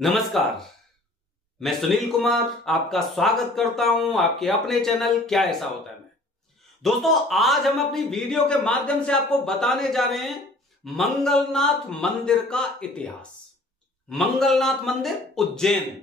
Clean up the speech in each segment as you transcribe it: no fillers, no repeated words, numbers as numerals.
नमस्कार, मैं सुनील कुमार आपका स्वागत करता हूं आपके अपने चैनल क्या ऐसा होता है में। दोस्तों, आज हम अपनी वीडियो के माध्यम से आपको बताने जा रहे हैं मंगलनाथ मंदिर का इतिहास। मंगलनाथ मंदिर उज्जैन।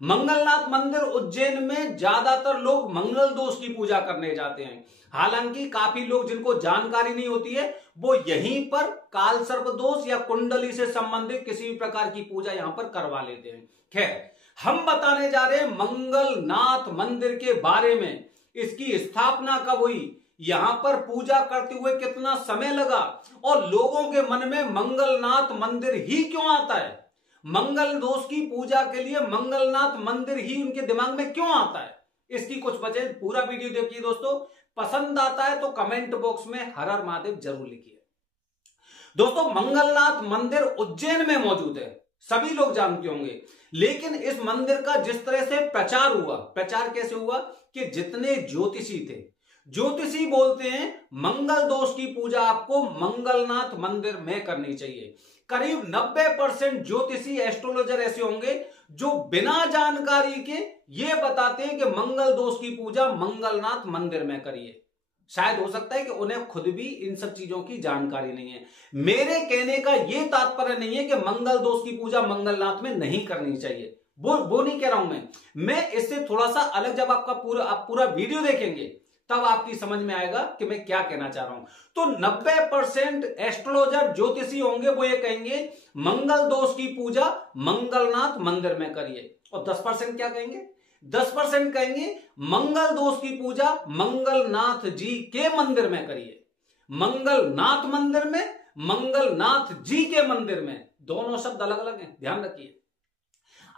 मंगलनाथ मंदिर उज्जैन में ज्यादातर लोग मंगल दोष की पूजा करने जाते हैं। हालांकि काफी लोग जिनको जानकारी नहीं होती है वो यहीं पर काल सर्प दोष या कुंडली से संबंधित किसी भी प्रकार की पूजा यहां पर करवा लेते हैं। खैर, हम बताने जा रहे हैं मंगलनाथ मंदिर के बारे में। इसकी स्थापना कब हुई, यहां पर पूजा करते हुए कितना समय लगा और लोगों के मन में मंगलनाथ मंदिर ही क्यों आता है। मंगल दोष की पूजा के लिए मंगलनाथ मंदिर ही उनके दिमाग में क्यों आता है, इसकी कुछ वजह पूरा वीडियो देखिए दोस्तों। पसंद आता है तो कमेंट बॉक्स में हर हर महादेव जरूर लिखिए। दोस्तों, मंगलनाथ मंदिर उज्जैन में मौजूद है, सभी लोग जानते होंगे। लेकिन इस मंदिर का जिस तरह से प्रचार हुआ, प्रचार कैसे हुआ कि जितने ज्योतिषी थे, ज्योतिषी बोलते हैं मंगल दोष की पूजा आपको मंगलनाथ मंदिर में करनी चाहिए। करीब 90% ज्योतिषी एस्ट्रोलॉजर ऐसे होंगे जो बिना जानकारी के ये बताते हैं कि मंगल दोष की पूजा मंगलनाथ मंदिर में करिए। शायद हो सकता है कि उन्हें खुद भी इन सब चीजों की जानकारी नहीं है। मेरे कहने का यह तात्पर्य नहीं है कि मंगल दोष की पूजा मंगलनाथ में नहीं करनी चाहिए, वो नहीं कह रहा हूं मैं इससे थोड़ा सा अलग। जब आप पूरा वीडियो देखेंगे तब आपकी समझ में आएगा कि मैं क्या कहना चाह रहा हूं। तो 90% एस्ट्रोलॉजर ज्योतिषी होंगे वो ये कहेंगे मंगल दोष की पूजा मंगलनाथ मंदिर में करिए, और 10% क्या कहेंगे, 10% कहेंगे मंगल दोष की पूजा मंगलनाथ जी के मंदिर में करिए। मंगलनाथ मंदिर में, मंगलनाथ जी के मंदिर में, दोनों शब्द अलग अलग हैं, ध्यान रखिए।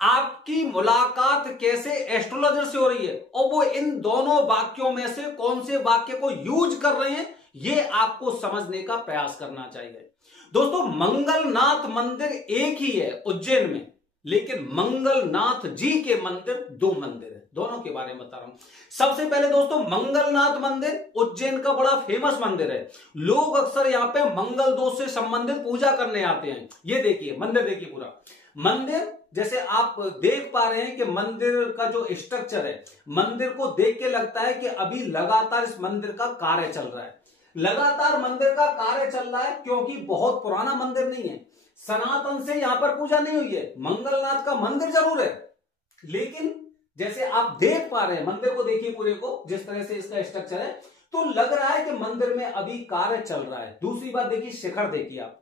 आपकी मुलाकात कैसे एस्ट्रोलॉजर से हो रही है और वो इन दोनों वाक्यों में से कौन से वाक्य को यूज कर रहे हैं, ये आपको समझने का प्रयास करना चाहिए। दोस्तों, मंगलनाथ मंदिर एक ही है उज्जैन में, लेकिन मंगलनाथ जी के मंदिर दो मंदिर है। दोनों के बारे में बता रहा हूं। सबसे पहले दोस्तों, मंगलनाथ मंदिर उज्जैन का बड़ा फेमस मंदिर है। लोग अक्सर यहां पे मंगल दोष से संबंधित पूजा करने आते हैं। ये देखिए मंदिर, देखिए पूरा मंदिर जैसे आप देख पा रहे हैं कि मंदिर का जो स्ट्रक्चर है, मंदिर को देख के लगता है कि अभी लगातार इस मंदिर का कार्य चल रहा है। लगातार मंदिर का कार्य चल रहा है क्योंकि बहुत पुराना मंदिर नहीं है, सनातन से यहां पर पूजा नहीं हुई है। मंगलनाथ का मंदिर जरूर है, लेकिन जैसे आप देख पा रहे हैं मंदिर को, देखिए पूरे को, जिस तरह से इसका स्ट्रक्चर है, तो लग रहा है कि मंदिर में अभी कार्य चल रहा है। दूसरी बात देखिए, शिखर देखिए आप,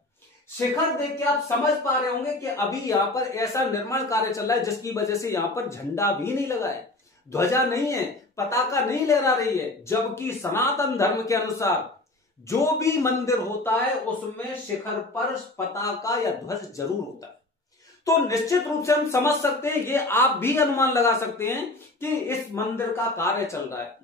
शिखर देख के आप समझ पा रहे होंगे कि अभी यहां पर ऐसा निर्माण कार्य चल रहा है जिसकी वजह से यहां पर झंडा भी नहीं लगा है, ध्वजा नहीं है, पताका नहीं लहरा रही है। जबकि सनातन धर्म के अनुसार जो भी मंदिर होता है उसमें शिखर पर पताका या ध्वज जरूर होता है। तो निश्चित रूप से हम समझ सकते हैं, ये आप भी अनुमान लगा सकते हैं कि इस मंदिर का कार्य चल रहा है।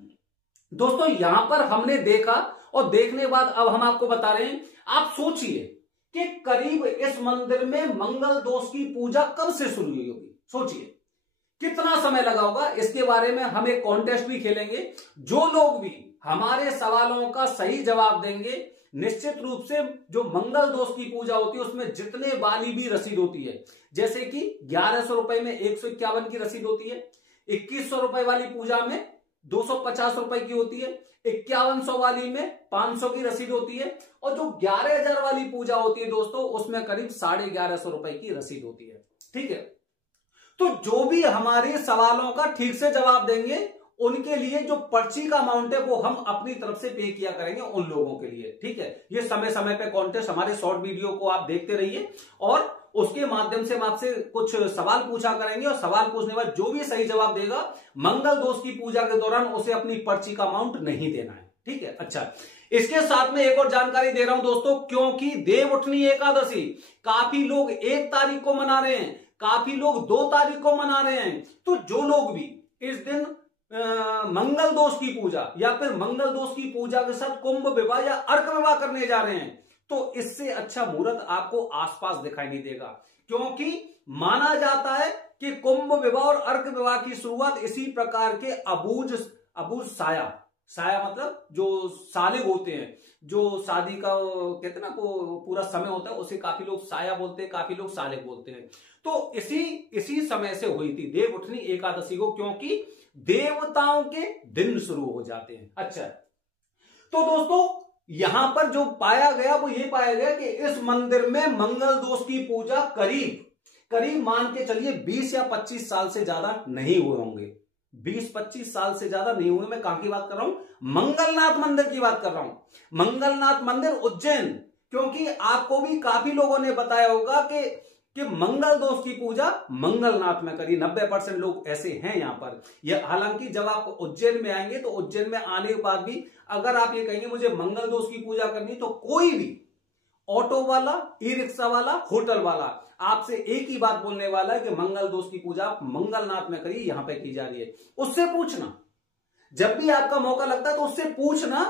दोस्तों, यहां पर हमने देखा और देखने के बाद अब हम आपको बता रहे हैं। आप सोचिए कि करीब इस मंदिर में मंगल दोष की पूजा कब से शुरू हुई होगी, सोचिए कितना समय लगा होगा। इसके बारे में हम एक कॉन्टेस्ट भी खेलेंगे। जो लोग भी हमारे सवालों का सही जवाब देंगे, निश्चित रूप से जो मंगल दोष की पूजा होती है उसमें जितने वाली भी रसीद होती है, जैसे कि 1100 रुपए में 151 की रसीद होती है, 2100 रुपए वाली पूजा में 250 रुपए की होती है, 5100 वाली में 500 की रसीद होती है, और जो 11000 वाली पूजा होती है दोस्तों उसमें करीब 1150 रुपए की रसीद होती है। ठीक है, तो जो भी हमारे सवालों का ठीक से जवाब देंगे उनके लिए जो पर्ची का अमाउंट है वो हम अपनी तरफ से पे किया करेंगे उन लोगों के लिए। ठीक है, ये समय समय पे कॉन्टेस्ट, हमारे शॉर्ट वीडियो को आप देखते रहिए और उसके माध्यम से हम आपसे कुछ सवाल पूछा करेंगे, और सवाल पूछने के बाद जो भी सही जवाब देगा मंगल दोष की पूजा के दौरान उसे अपनी पर्ची का अमाउंट नहीं देना है। ठीक है, अच्छा, इसके साथ में एक और जानकारी दे रहा हूं दोस्तों, क्योंकि देवउठनी एकादशी काफी लोग 1 तारीख को मना रहे हैं, काफी लोग 2 तारीख को मना रहे हैं। तो जो लोग भी इस दिन मंगल दोष की पूजा या फिर मंगल दोष की पूजा के साथ कुंभ विवाह या अर्क विवाह करने जा रहे हैं, तो इससे अच्छा मुहूर्त आपको आसपास दिखाई नहीं देगा, क्योंकि माना जाता है कि कुंभ विवाह और अर्क विवाह की शुरुआत इसी प्रकार के अबूझ साया साया मतलब जो सालिग होते हैं, जो शादी का कहते हैं ना को पूरा समय होता है, उसे काफी लोग साया बोलते हैं, काफी लोग सालिग बोलते हैं। तो इसी समय से हुई थी देव उठनी एकादशी को, क्योंकि देवताओं के दिन शुरू हो जाते हैं। अच्छा, तो दोस्तों यहां पर जो पाया गया वो ये पाया गया कि इस मंदिर में मंगल दोष की पूजा करीब मान के चलिए 20 या 25 साल से ज्यादा नहीं हुए होंगे। 20-25 साल से ज्यादा नहीं हुए। मैं कहां की बात कर रहा हूं? मंगलनाथ मंदिर की बात कर रहा हूं। मंगलनाथ मंदिर उज्जैन, क्योंकि आपको भी काफी लोगों ने बताया होगा कि मंगल दोष की पूजा मंगलनाथ में करी। 90% लोग ऐसे हैं यहां पर। यह हालांकि जब आप उज्जैन में आएंगे तो उज्जैन में आने के बाद भी अगर आप ये कहेंगे मुझे मंगल दोष की पूजा करनी, तो कोई भी ऑटो वाला, ई रिक्शा वाला, होटल वाला आपसे एक ही बात बोलने वाला है कि मंगल दोष की पूजा मंगलनाथ में करी, यहां पे की जा रही है। उससे पूछना, जब भी आपका मौका लगता है तो उससे पूछना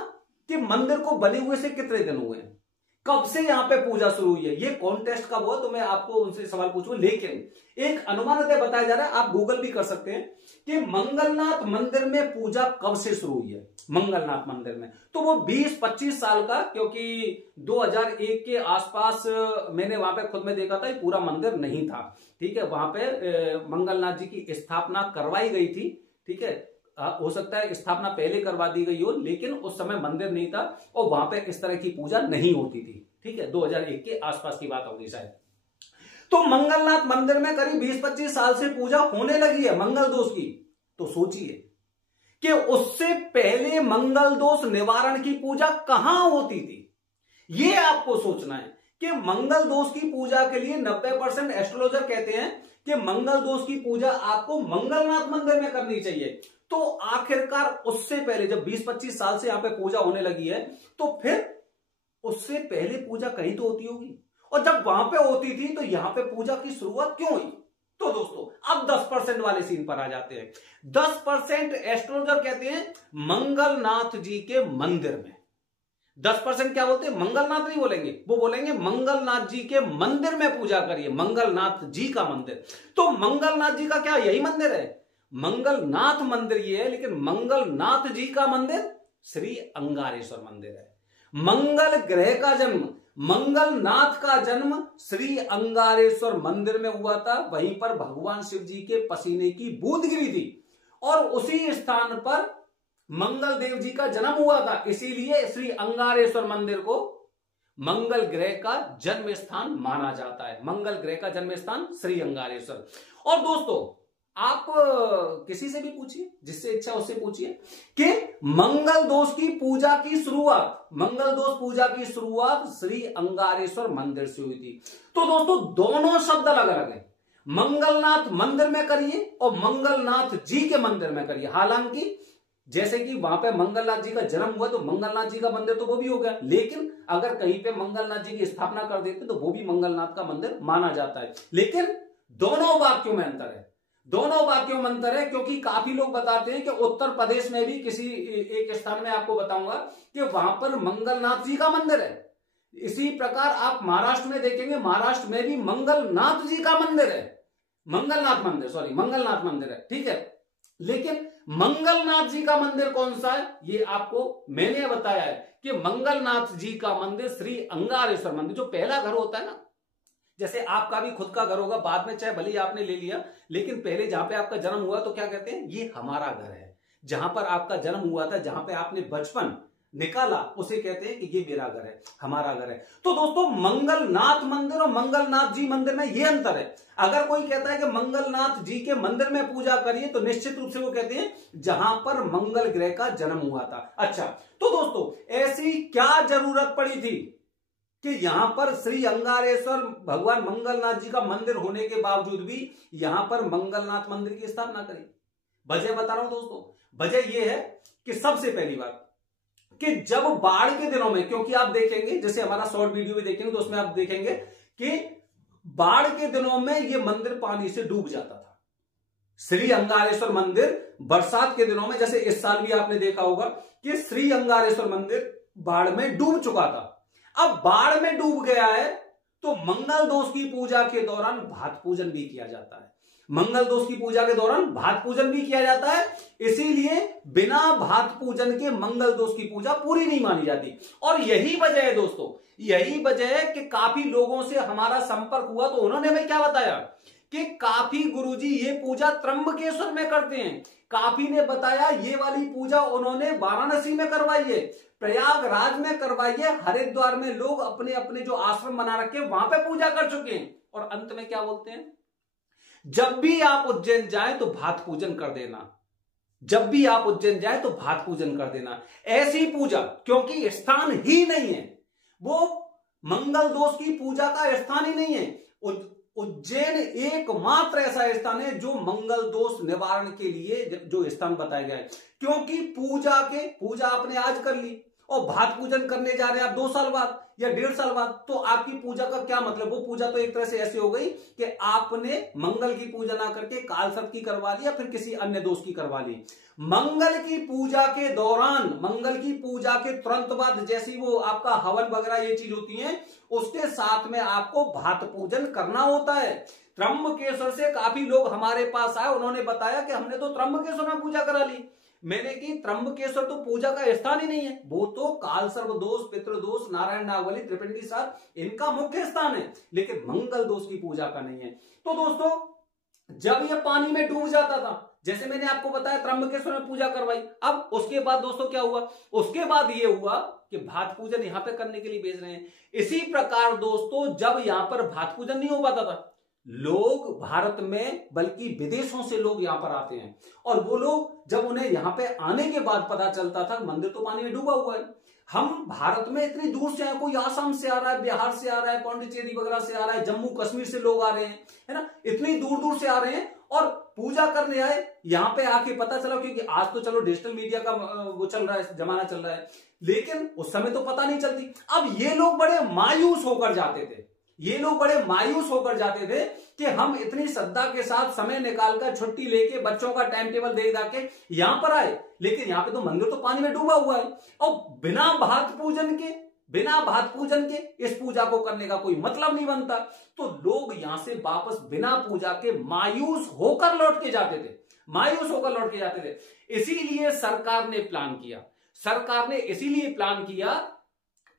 कि मंदिर को बने हुए से कितने दिन हुए हैं, कब से यहां पे पूजा शुरू हुई है। ये कॉन्टेस्ट कब हुआ तो मैं आपको उनसे सवाल पूछूं। लेकिन एक अनुमानतः बताया जा रहा है, आप गूगल भी कर सकते हैं कि मंगलनाथ मंदिर में पूजा कब से शुरू हुई है। मंगलनाथ मंदिर में तो वो 20-25 साल का, क्योंकि 2001 के आसपास मैंने वहां पे खुद में देखा था, पूरा मंदिर नहीं था। ठीक है, वहां पे मंगलनाथ जी की स्थापना करवाई गई थी। ठीक है, हो सकता है स्थापना पहले करवा दी गई हो, लेकिन उस समय मंदिर नहीं था और वहां पे इस तरह की पूजा नहीं होती थी। ठीक है, 2001 के आसपास की बात होगी शायद। तो मंगलनाथ मंदिर में करीब 20-25 साल से पूजा होने लगी है मंगल दोष की। तो सोचिए कि उससे पहले मंगल दोष निवारण की पूजा कहां होती थी, ये आपको सोचना है कि मंगल दोष की पूजा के लिए 90% एस्ट्रोलॉजर कहते हैं कि मंगल दोष की पूजा आपको मंगलनाथ मंदिर में करनी चाहिए। तो आखिरकार उससे पहले जब 20-25 साल से यहां पे पूजा होने लगी है, तो फिर उससे पहले पूजा कहीं तो होती होगी, और जब वहां पे होती थी तो यहां पे पूजा की शुरुआत क्यों हुई? तो दोस्तों अब 10% वाले सीन पर आ जाते हैं। 10% एस्ट्रोलॉजर कहते हैं मंगलनाथ जी के मंदिर में। 10% क्या बोलते हैं? मंगलनाथ नहीं बोलेंगे, वो बोलेंगे मंगलनाथ जी के मंदिर में पूजा करिए, मंगलनाथ जी का मंदिर। तो मंगलनाथ जी का क्या यही मंदिर है? मंगलनाथ मंदिर ये है, लेकिन मंगलनाथ जी का मंदिर श्री अंगारेश्वर मंदिर है। मंगल ग्रह का जन्म, मंगलनाथ का जन्म श्री अंगारेश्वर मंदिर में हुआ था। वहीं पर भगवान शिव जी के पसीने की बूंद गिरी थी और उसी स्थान पर मंगल देव जी का जन्म हुआ था। इसीलिए श्री अंगारेश्वर मंदिर को मंगल ग्रह का जन्म स्थान माना जाता है। मंगल ग्रह का जन्म स्थान श्री अंगारेश्वर। और दोस्तों आप किसी से भी पूछिए, जिससे इच्छा उससे पूछिए कि मंगल दोष की पूजा की शुरुआत, मंगल दोष पूजा की शुरुआत श्री अंगारेश्वर मंदिर से हुई थी। तो दोस्तों दोनों शब्द अलग अलग है। मंगलनाथ मंदिर में करिए और मंगलनाथ जी के मंदिर में करिए। हालांकि जैसे कि वहां पे मंगलनाथ जी का जन्म हुआ तो मंगलनाथ जी का मंदिर तो वो भी हो गया, लेकिन अगर कहीं पे मंगलनाथ जी की स्थापना कर देते तो वो भी मंगलनाथ का मंदिर माना जाता है। लेकिन दोनों वाक्यों में अंतर है, दोनों वाक्यों में अंतर है, क्योंकि काफी लोग बताते हैं कि उत्तर प्रदेश में भी किसी एक स्थान में आपको बताऊंगा कि वहां पर मंगलनाथ जी का मंदिर है। इसी प्रकार आप महाराष्ट्र में देखेंगे, महाराष्ट्र में भी मंगलनाथ जी का मंदिर है, मंगलनाथ मंदिर है। ठीक है, लेकिन मंगलनाथ जी का मंदिर कौन सा है ये आपको मैंने बताया है कि मंगलनाथ जी का मंदिर श्री अंगारेश्वर मंदिर, जो पहला घर होता है ना, जैसे आपका भी खुद का घर होगा, बाद में चाहे भले ही आपने ले लिया, लेकिन पहले जहां पे आपका जन्म हुआ तो क्या कहते हैं, ये हमारा घर है। जहां पर आपका जन्म हुआ था, जहां पे आपने बचपन निकाला, उसे कहते हैं कि ये मेरा घर है, हमारा घर है। तो दोस्तों मंगलनाथ मंदिर और मंगलनाथ जी मंदिर में ये अंतर है। अगर कोई कहता है कि मंगलनाथ जी के मंदिर में पूजा करिए तो निश्चित रूप से वो कहते हैं जहां पर मंगल ग्रह का जन्म हुआ था। अच्छा, तो दोस्तों ऐसी क्या जरूरत पड़ी थी कि यहां पर श्री अंगारेश्वर भगवान मंगलनाथ जी का मंदिर होने के बावजूद भी यहां पर मंगलनाथ मंदिर की स्थापना करी? वजह बता रहा हूं दोस्तों, वजह यह है कि सबसे पहली बात कि जब बाढ़ के दिनों में, क्योंकि आप देखेंगे जैसे हमारा शॉर्ट वीडियो भी देखेंगे तो उसमें आप देखेंगे कि बाढ़ के दिनों में यह मंदिर पानी से डूब जाता था। श्री अंगारेश्वर मंदिर बरसात के दिनों में, जैसे इस साल भी आपने देखा होगा कि श्री अंगारेश्वर मंदिर बाढ़ में डूब चुका था। अब बाढ़ में डूब गया है तो मंगल दोष की पूजा के दौरान भात पूजन भी किया जाता है। मंगल दोष की पूजा के दौरान भात पूजन भी किया जाता है, इसीलिए बिना भात पूजन के मंगल दोष की पूजा पूरी नहीं मानी जाती। और यही वजह है दोस्तों, यही वजह है कि काफी लोगों से हमारा संपर्क हुआ तो उन्होंने हमें क्या बताया कि काफी गुरुजी ये पूजा त्र्यंबकेश्वर में करते हैं। काफी ने बताया ये वाली पूजा उन्होंने वाराणसी में करवाई है, प्रयागराज में करवाई है, हरिद्वार में लोग अपने अपने जो आश्रम बना रखे वहां पे पूजा कर चुके हैं। और अंत में क्या बोलते हैं, जब भी आप उज्जैन जाएं तो भात पूजन कर देना, जब भी आप उज्जैन जाएं तो भात पूजन कर देना। ऐसी पूजा, क्योंकि स्थान ही नहीं है, वो मंगल दोष की पूजा का स्थान ही नहीं है। उज्जैन एकमात्र ऐसा स्थान है जो मंगल दोष निवारण के लिए जो स्थान बताया गया है। क्योंकि पूजा आपने आज कर ली और भात पूजन करने जा रहे हैं आप 2 साल बाद या 1.5 साल बाद, तो आपकी पूजा का क्या मतलब? वो पूजा तो एक तरह से ऐसी हो गई कि आपने मंगल की पूजा ना करके कालसर्प की करवा ली या फिर किसी अन्य दोष की करवा ली। मंगल की पूजा के दौरान, मंगल की पूजा के तुरंत बाद जैसी वो आपका हवन वगैरह ये चीज होती है, उसके साथ में आपको भात पूजन करना होता है। त्र्यंबकेश्वर से काफी लोग हमारे पास आए, उन्होंने बताया कि हमने तो त्र्यंबकेश्वर में पूजा करा ली। मैंने कि त्र्यंबकेश्वर तो पूजा का स्थान ही नहीं है, वो तो कालसर्प दोष, पितृदोष, नारायण नागबली, त्रिपिंडी सार इनका मुख्य स्थान है, लेकिन मंगल दोष की पूजा का नहीं है। तो दोस्तों जब ये पानी में डूब जाता था, जैसे मैंने आपको बताया त्र्यंबकेश्वर में पूजा करवाई, अब उसके बाद दोस्तों क्या हुआ, उसके बाद ये हुआ कि भात पूजन यहां पे करने के लिए भेज रहे हैं। इसी प्रकार दोस्तों जब यहां पर भात पूजन नहीं हो पाता था, लोग भारत में बल्कि विदेशों से लोग यहां पर आते हैं, और वो लोग जब उन्हें यहां पे आने के बाद पता चलता था मंदिर तो पानी में डूबा हुआ है, हम भारत में इतनी दूर से आए, कोई आसाम से आ रहा है, बिहार से आ रहा है, पौंडीचेरी वगैरह से आ रहा है, जम्मू कश्मीर से लोग आ रहे हैं, है ना, इतनी दूर दूर से आ रहे हैं और पूजा करने आए। यहां पे आके पता चला, क्योंकि आज तो चलो डिजिटल मीडिया का वो चल रहा है, जमाना चल रहा है, लेकिन उस समय तो पता नहीं चलती। अब ये लोग बड़े मायूस होकर जाते थे, ये लोग बड़े मायूस होकर जाते थे कि हम इतनी श्रद्धा के साथ समय निकालकर छुट्टी लेके बच्चों का टाइम टेबल दे के यहां पर आए, लेकिन यहां पे तो मंदिर तो पानी में डूबा हुआ है, और बिना भात पूजन के इस पूजा को करने का कोई मतलब नहीं बनता। तो लोग यहां से वापस बिना पूजा के मायूस होकर लौट के जाते थे। इसीलिए सरकार ने प्लान किया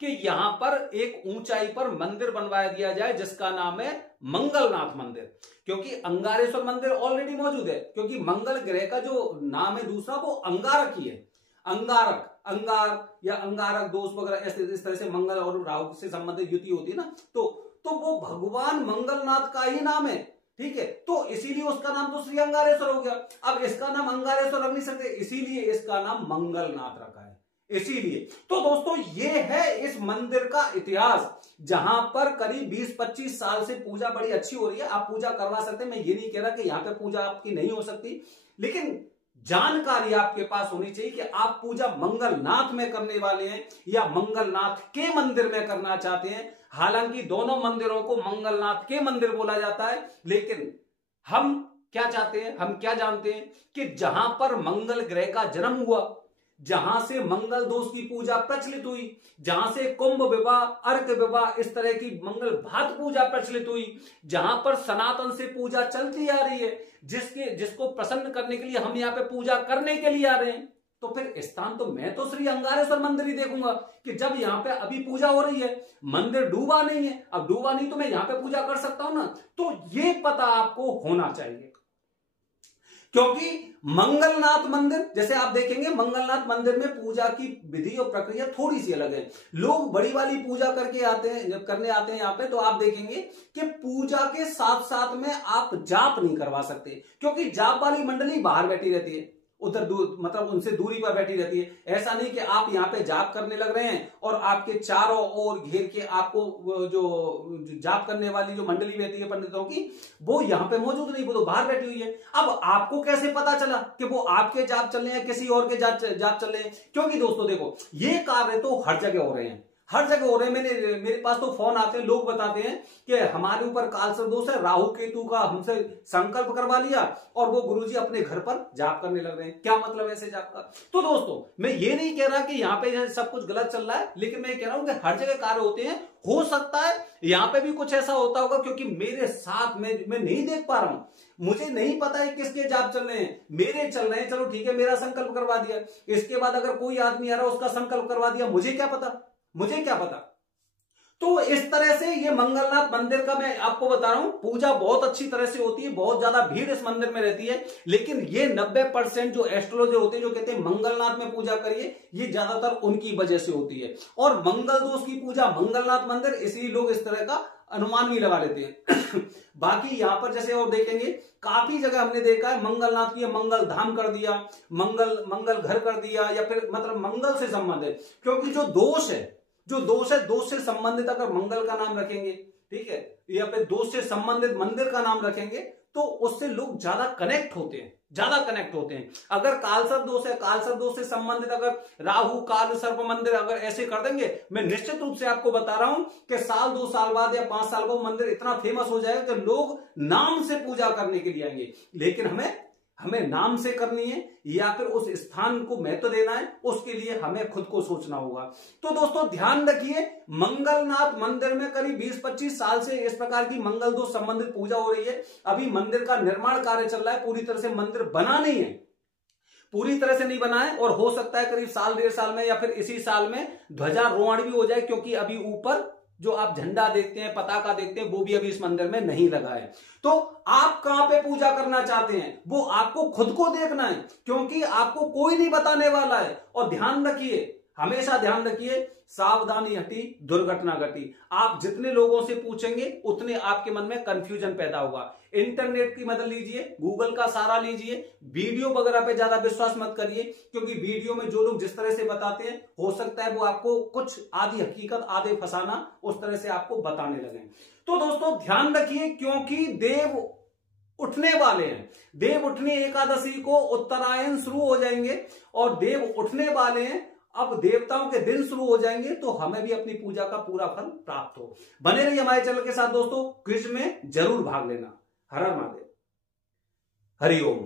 कि यहां पर एक ऊंचाई पर मंदिर बनवाया दिया जाए जिसका नाम है मंगलनाथ मंदिर, क्योंकि अंगारेश्वर मंदिर ऑलरेडी मौजूद है, क्योंकि मंगल ग्रह का जो नाम है दूसरा वो अंगारक ही है। अंगार या अंगारक दोष वगैरह इस तरह से मंगल और राहु से संबंधित युति होती है ना, तो वो भगवान मंगलनाथ का ही नाम है, ठीक है। तो इसीलिए उसका नाम तो श्री अंगारेश्वर हो गया। अब इसका नाम अंगारेश्वर रख नहीं सकते, इसीलिए इसका नाम मंगलनाथ रखा है, इसीलिए। तो दोस्तों ये है इस मंदिर का इतिहास, जहां पर करीब 20-25 साल से पूजा बड़ी अच्छी हो रही है। आप पूजा करवा सकते हैं, मैं ये नहीं कह रहा कि यहां पे पूजा आपकी नहीं हो सकती, लेकिन जानकारी आपके पास होनी चाहिए कि आप पूजा मंगलनाथ में करने वाले हैं या मंगलनाथ के मंदिर में करना चाहते हैं। हालांकि दोनों मंदिरों को मंगलनाथ के मंदिर बोला जाता है, लेकिन हम क्या चाहते हैं, हम क्या जानते हैं कि जहां पर मंगल ग्रह का जन्म हुआ, जहां से मंगल दोष की पूजा प्रचलित हुई, जहां से कुंभ विवाह, अर्क विवाह, इस तरह की मंगल भात पूजा प्रचलित हुई, जहां पर सनातन से पूजा चलती आ रही है, जिसको प्रसन्न करने के लिए हम यहाँ पे पूजा करने के लिए आ रहे हैं, तो फिर स्थान तो मैं तो श्री अंगारेश्वर मंदिर ही देखूंगा कि जब यहाँ पे अभी पूजा हो रही है, मंदिर डूबा नहीं है। अब डूबा नहीं तो मैं यहाँ पे पूजा कर सकता हूं ना। तो ये पता आपको होना चाहिए, क्योंकि मंगलनाथ मंदिर, जैसे आप देखेंगे मंगलनाथ मंदिर में पूजा की विधि और प्रक्रिया थोड़ी सी अलग है। लोग बड़ी वाली पूजा करने आते हैं यहाँ पे, तो आप देखेंगे कि पूजा के साथ साथ में आप जाप नहीं करवा सकते, क्योंकि जाप वाली मंडली बाहर बैठी रहती है, उधर मतलब उनसे दूरी पर बैठी रहती है। ऐसा नहीं कि आप यहाँ पे जाप करने लग रहे हैं और आपके चारों ओर घेर के आपको जो जाप करने वाली जो मंडली रहती है पंडितों की, वो यहाँ पे मौजूद नहीं, वो तो बाहर बैठी हुई है। अब आपको कैसे पता चला कि वो आपके जाप चल रहे हैं, किसी और के जाप चल रहे हैं? क्योंकि दोस्तों देखो, ये कार्य तो हर जगह हो रहे हैं, हर जगह हो रहे हैं। मेरे पास तो फोन आते हैं, लोग बताते हैं कि हमारे ऊपर कालसर्प दोष है, राहु केतु का हमसे संकल्प करवा लिया और वो गुरुजी अपने घर पर जाप करने लग रहे हैं। क्या मतलब है ऐसे जाप का? तो दोस्तों मैं ये नहीं कह रहा कि यहाँ पे सब कुछ गलत चल रहा है, लेकिन मैं कह रहा हूं कि हर जगह कार्य होते हैं। हो सकता है यहाँ पे भी कुछ ऐसा होता होगा, क्योंकि मेरे साथ में मैं नहीं देख पा रहा हूं, मुझे नहीं पता है किसके जाप चल रहे हैं। मेरे चल रहे हैं, चलो ठीक है, मेरा संकल्प करवा दिया। इसके बाद अगर कोई आदमी आ रहा है उसका संकल्प करवा दिया, मुझे क्या पता, मुझे क्या पता। तो इस तरह से ये मंगलनाथ मंदिर का मैं आपको बता रहा हूं, पूजा बहुत अच्छी तरह से होती है, बहुत ज्यादा भीड़ इस मंदिर में रहती है। लेकिन ये 90% जो एस्ट्रोलॉजर होते हैं जो कहते हैं मंगलनाथ में पूजा करिए, ये ज्यादातर उनकी वजह से होती है। और मंगल दोष की पूजा मंगलनाथ मंदिर, इसलिए लोग इस तरह का अनुमान भी लगा लेते हैं। बाकी यहां पर जैसे और देखेंगे, काफी जगह हमने देखा है मंगलनाथ की मंगल धाम कर दिया, मंगल घर कर दिया, या फिर मतलब मंगल से संबंधित, क्योंकि जो दोष है दोष से संबंधित अगर मंगल का नाम रखेंगे, ठीक है, या फिर दोष से संबंधित मंदिर का नाम रखेंगे, तो उससे लोग ज्यादा कनेक्ट होते हैं। अगर कालसर्प दोष है, कालसर्प दोष से संबंधित अगर राहु काल सर्प मंदिर अगर ऐसे कर देंगे, मैं निश्चित रूप से आपको बता रहा हूं कि साल 2 साल बाद या 5 साल बाद मंदिर इतना फेमस हो जाएगा कि लोग नाम से पूजा करने के लिए आएंगे। लेकिन हमें नाम से करनी है या फिर उस स्थान को महत्व देना है, उसके लिए हमें खुद को सोचना होगा। तो दोस्तों ध्यान रखिए, मंगलनाथ मंदिर में करीब 20-25 साल से इस प्रकार की मंगल दोष संबंधित पूजा हो रही है। अभी मंदिर का निर्माण कार्य चल रहा है, पूरी तरह से मंदिर बना नहीं है, पूरी तरह से नहीं बना है, और हो सकता है करीब साल 1.5 साल में या फिर इसी साल में ध्वजारोहण भी हो जाए, क्योंकि अभी ऊपर जो आप झंडा देखते हैं, पताका देखते हैं, वो भी अभी इस मंदिर में नहीं लगा है। तो आप कहां पे पूजा करना चाहते हैं वो आपको खुद को देखना है, क्योंकि आपको कोई नहीं बताने वाला है। और ध्यान रखिए, हमेशा ध्यान रखिए, सावधानी हटी दुर्घटना घटी। आप जितने लोगों से पूछेंगे उतने आपके मन में कंफ्यूजन पैदा होगा। इंटरनेट की मदद लीजिए, गूगल का सहारा लीजिए, वीडियो वगैरह पे ज्यादा विश्वास मत करिए, क्योंकि वीडियो में जो लोग जिस तरह से बताते हैं, हो सकता है वो आपको कुछ आधी हकीकत आधे फसाना उस तरह से आपको बताने लगे। तो दोस्तों ध्यान रखिए, क्योंकि देव उठने वाले हैं। देव उठनी एकादशी को उत्तरायण शुरू हो जाएंगे और देव उठने वाले हैं। अब देवताओं के दिन शुरू हो जाएंगे, तो हमें भी अपनी पूजा का पूरा फल प्राप्त हो। बने रहिए हमारे चैनल के साथ दोस्तों, क्विज में जरूर भाग लेना। हर हर महादेव, हरि ओम।